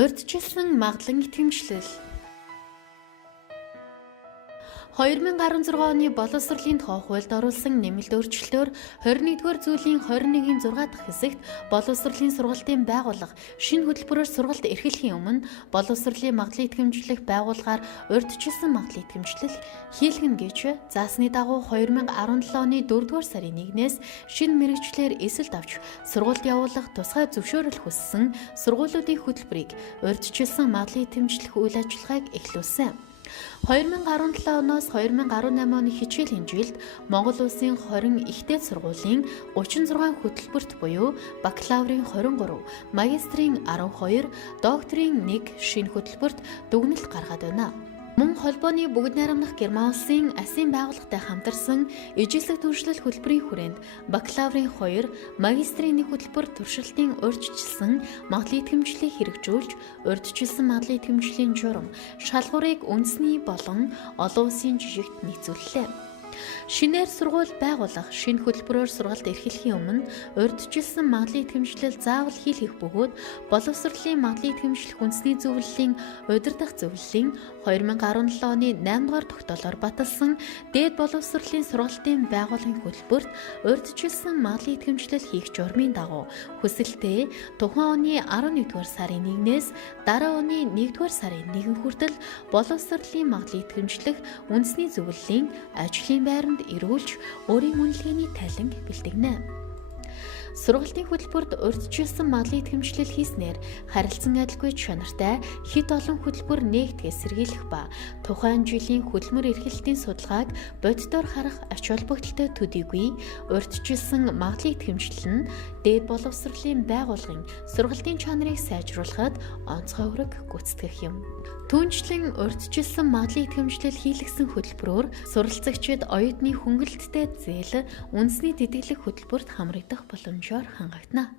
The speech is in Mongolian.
Урьдчилсан магадлан итгэмжлэл 2016 оны боловсролын тухай хуульд оруулсан нэмэлт өөрчлөлтөөр 21-р зүйлийн 21-ийн 6 дахь хэсэгт боловсролын сургалтын байгууллага шинэ хөтөлбөрөөр сургалт эрхлэхийн өмнө боловсролын магадлан итгэмжлэх байгууллагаар урьдчилсан магадлан итгэмжлэл хийлгэнэ гэж заасны дагуу 2017 оны 4-р сарын 1-ээс шинэ мэргэжлэр эсэлд авч сургалт явуулах тусгай зөвшөөрөл хүссэн сургуулиудын хөтөлбөрийг урьдчилсан магадлан итгэмжлэх үйл ажиллагааг эхлүүлсэн. 2017 оноос 2018 оны хичээлийн жилд Монгол Улсын 20 ихтэй сургуулийн 36 хөтөлбөрт буюу бакалаврын 23, магистрийн 12, докторийн 1 шинэ хөтөлбөрт дүгнэлт гаргаад байна. Мөн холбооны бүгд найрамдах Герман улсын асын байгууллагатай хамтарсан ижилслэг түвшлэл хөтөлбөрийн хүрээнд бакалаврын 2, магистрийн 1 хөтөлбөр туршилтын урьдчилсан магадлан итгэмжлэлийг хэрэгжүүлж, урьдчилсан магадлан итгэмжлэлийн журам шалгуурыг үндэсний болон олон улсын жижигт нийцүүллээ. Шинээр сургууль байгуулах шинэ хөтөлбөрөөр сургалт эрхлэхийн өмнө урьдчилсан магадлан итгэмжлэл заавал хийх бөгөөд боловсролын магадлан итгэмжлэх үндэсний зөвлөлийн удирдах зөвлөлийн 2017 оны 8-р тогтоолоор баталсан дээд боловсролын сургалтын байгууллагын хөтөлбөрт урьдчилсан магадлан итгэмжлэл хийх журмын дагуу хүсэлтээ тухайн оны 11-р сарын 1-ээс дараа оны 1-р сарын 1 хүртэл боловсролын магадлан итгэмжлэх үндэсний зөвлөлийн ажлын байранд эргүүлж өөрийн үнэлгээний тайлан бэлтгэнэ. Сургалтын хөтөлбөрт урьдчилсан магадлан итгэмжлэл хийснээр харилцан адилгүй чанартай хэд олон хөтөлбөр нээгдгээс сэргийлэх ба тухайн жилийн хөдөлмөр эрхлэлтийн судалгааг бодитоор харах ач холбогдолтой төдийгүй урьдчилсан магадлан итгэмжлэл нь дээд боловсролын байгууллагын сургалтын чанарыг сайжруулахад онцгой үүрэг гүйцэтгэх юм. Түүнчлэн урьдчилсан магадлан итгэмжлэл хийлгэсэн хөтөлбөрөөр суралцагчид оюутны хөнгөлөлттэй зээл үндэсний дидгэлэг хөтөлбөрт хамрагдах боломжоор хангагдана.